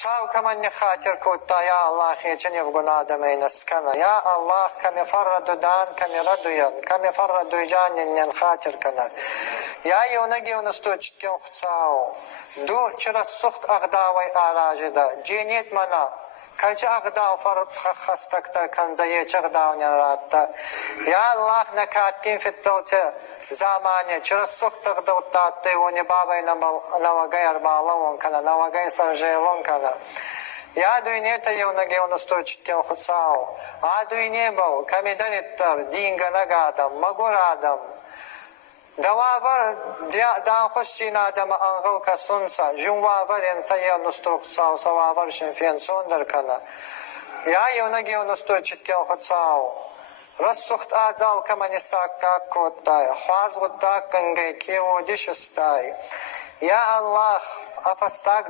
خصاو كمان خاطر كوتا يا الله خيچن يفغنا دمين اسكنا يا الله كم فرد دان كم ردوين كم فرد جان ين خاطر كنا يا يونجي ونستوچكن خصاو دو چرا سخت اغداوي اراجدا جينيت منا كاچ اغدا فر خستكتر كنزيه چغداو نراتا يا الله نكاتين في التوت زمانه چرا سخت اغدوتات وني بابا نوغي اربالون كنا نوغي سرجيلون كنا يا دوينيتا يونجي ونستوچكن خصاو ادويني بو كميدنتر دينغ نغادم مغورادم دوابر دا خوشی نادم انغل کسونسا جوابر انسای نسترخصاو سوابر شنفین سوندر کنا یا یونگی ونستوچکن خصاو رسخت آزال کمانی ساکا کوتای خوارز غدا کنگی کیو دیشستای یا الله افستاک